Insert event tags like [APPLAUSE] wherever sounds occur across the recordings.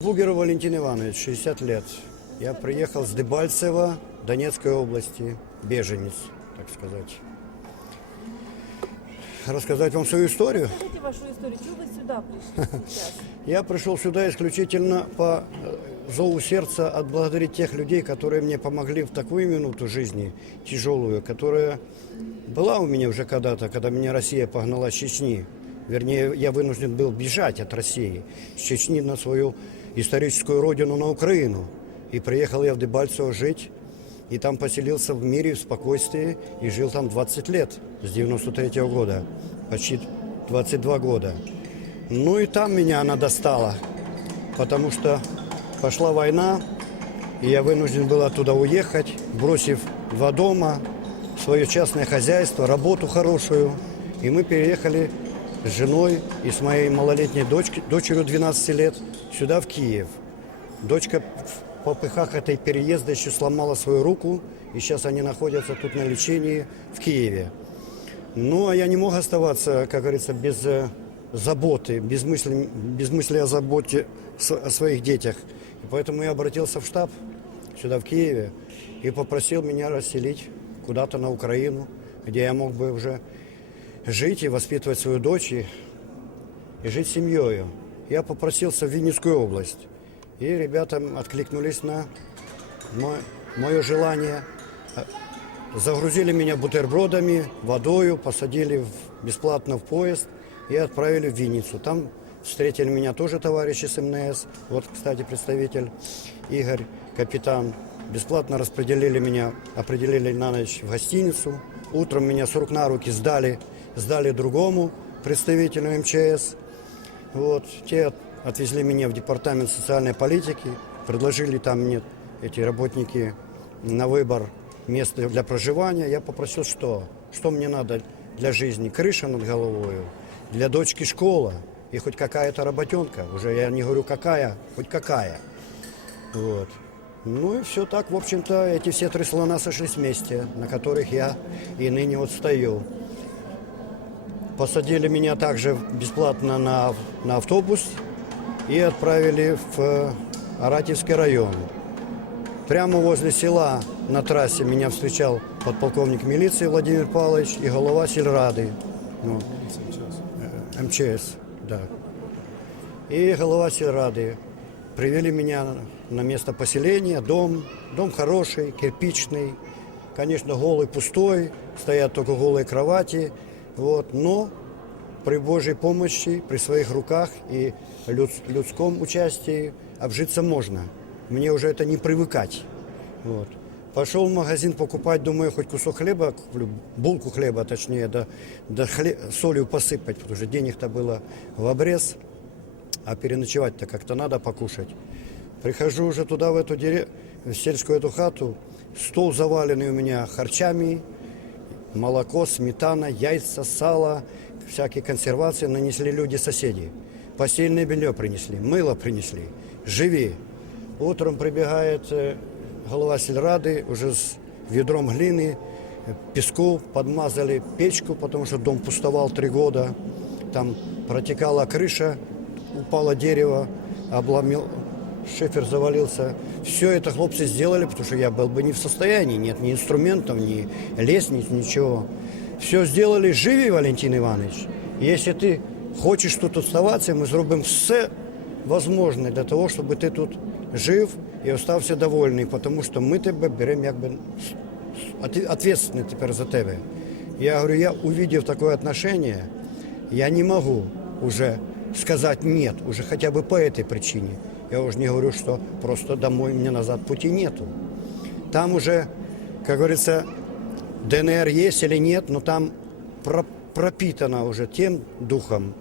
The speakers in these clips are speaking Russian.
Бугер Валентин Иванович, 60 лет. Я приехал с Дебальцева, Донецкой области, беженец, так сказать. Рассказать вам свою историю? Расскажите вашу историю. Чего вы сюда пришли сейчас? [LAUGHS] Я пришел сюда исключительно по э, зову сердца отблагодарить тех людей, которые мне помогли в такую минуту жизни тяжелую, которая была у меня уже когда-то, когда меня Россия погнала с Чечни. Вернее, я вынужден был бежать от России, с Чечни на свою историческую родину, на Украину. И приехал я в Дебальцево жить, и там поселился в мире, в спокойствии, и жил там 20 лет, с 93 -го года, почти 22 года. Ну и там меня она достала, потому что пошла война, и я вынужден был оттуда уехать, бросив два дома, свое частное хозяйство, работу хорошую. И мы переехали с женой и с моей малолетней дочкой, дочерью 12 лет сюда, в Киев. Дочка в попыхах этой переезда еще сломала свою руку, и сейчас они находятся тут на лечении в Киеве. Ну, а я не мог оставаться, как говорится, без э, заботы, без мысли, без мысли о заботе о своих детях. И поэтому я обратился в штаб сюда, в Киеве, и попросил меня расселить куда-то на Украину, где я мог бы уже жить и воспитывать свою дочь, и, и жить семьей. Я попросился в Винницкую область. И ребята откликнулись на мое желание. Загрузили меня бутербродами, водою, посадили в- бесплатно в поезд и отправили в Винницу. Там встретили меня тоже товарищи с МНС. Вот, кстати, представитель Игорь, капитан. Бесплатно распределили меня, определили на ночь в гостиницу. Утром меня с рук на руки сдали, сдали другому представителю МЧС. Вот, те от- отвезли меня в департамент социальной политики, предложили там мне эти работники на выбор места для проживания. Я попросил, что? Что мне надо для жизни? Крыша над головой, для дочки школа и хоть какая-то работенка. Уже я не говорю какая, хоть какая. Вот. Ну и все так, в общем-то, эти все три слона сошлись вместе, на которых я и ныне вот стою. Посадили меня также бесплатно на, на автобус и отправили в э, Аратьевский район. Прямо возле села на трассе меня встречал подполковник милиции Владимир Павлович и голова сельрады. Ну, МЧС, да. И голова сельрады. Привели меня на место поселения, дом. Дом хороший, кирпичный. Конечно, голый, пустой. Стоят только голые кровати. Вот. Но при Божьей помощи, при своих руках и люд- людском участии обжиться можно. Мне уже это не привыкать. Вот. Пошел в магазин покупать, думаю, хоть кусок хлеба куплю, булку хлеба, точнее, да, да хле- солью посыпать, потому что денег-то было в обрез, а переночевать-то как-то надо покушать. Прихожу уже туда, в эту дере... в сельскую эту хату, стол заваленный у меня харчами, молоко, сметана, яйца, сало, всякие консервации нанесли люди-соседи. Постельное белье принесли, мыло принесли. Живи. Утром прибегает э, голова сельрады уже с ведром глины, песку, подмазали печку, потому что дом пустовал три года. Там протекала крыша, упало дерево, обломил, шифер завалился. Все это хлопцы сделали, потому что я был бы не в состоянии, нет ни инструментов, ни лестниц, ничего. Все сделали, живи, Валентин Иванович. Если ты хочеш тут оставатися, ми зробимо все возможне для того, щоб ти тут жив і остався довольний, тому що ми тебе беремо якби ответственны тепер за тебе. Я говорю, я увидев такое отношение, я не могу уже сказать нет, уже хотя бы по этой причине. Я уже не говорю, что просто домой мне назад пути нету. Там уже, как говорится, ДНР есть или нет, но там про- пропитано уже тем духом.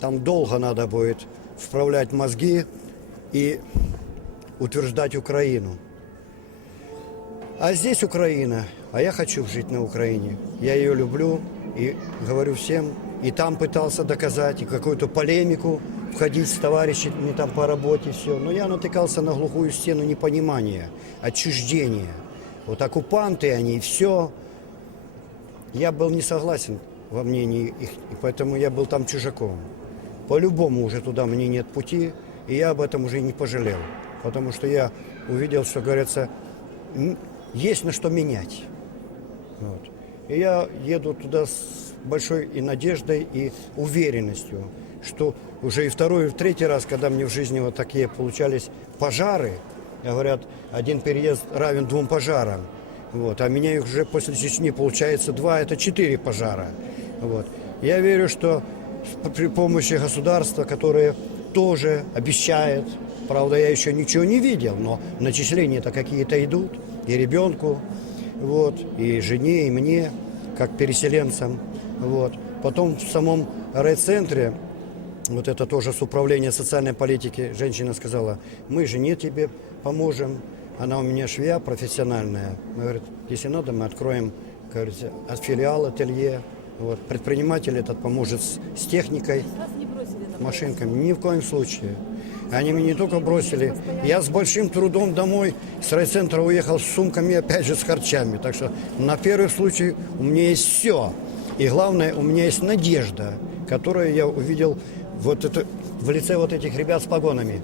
Там долго надо будет вправлять мозги и утверждать Украину. А здесь Украина, а я хочу жить на Украине. Я ее люблю и говорю всем. И там пытался доказать, и какую-то полемику входить с товарищами там по работе, все. Но я натыкался на глухую стену непонимания, отчуждения. Вот оккупанты они, все. Я был не согласен во мнении их, и поэтому я был там чужаком. По-любому уже туда мне нет пути. И я об этом уже не пожалел. Потому что я увидел, что, говорится, есть на что менять. Вот. И я еду туда с большой и надеждой, и уверенностью, что уже и второй, и в третий раз, когда мне в жизни вот такие получались пожары, говорят, один переезд равен двум пожарам. Вот. А меня их уже после Чечни получается два, это четыре пожара. Вот. Я верю, что при помощи государства, которое тоже обещает, правда, я еще ничего не видел, но начисления-то какие-то идут, и ребенку, вот, и жене, и мне, как переселенцам. Вот. Потом в самом райцентре, вот это тоже с управления социальной политики, женщина сказала, мы жене тебе поможем, она у меня швея профессиональная. Она говорит, если надо, мы откроем, говорится, от филиал, ателье. Вот. Предприниматель этот поможет с, с техникой, на машинками. Ни в коем случае. Они меня не только бросили. Я с большим трудом домой с райцентра уехал с сумками, опять же, с харчами. Так что на первый случай у меня есть все. И главное, у меня есть надежда, которую я увидел вот это, в лице вот этих ребят с погонами.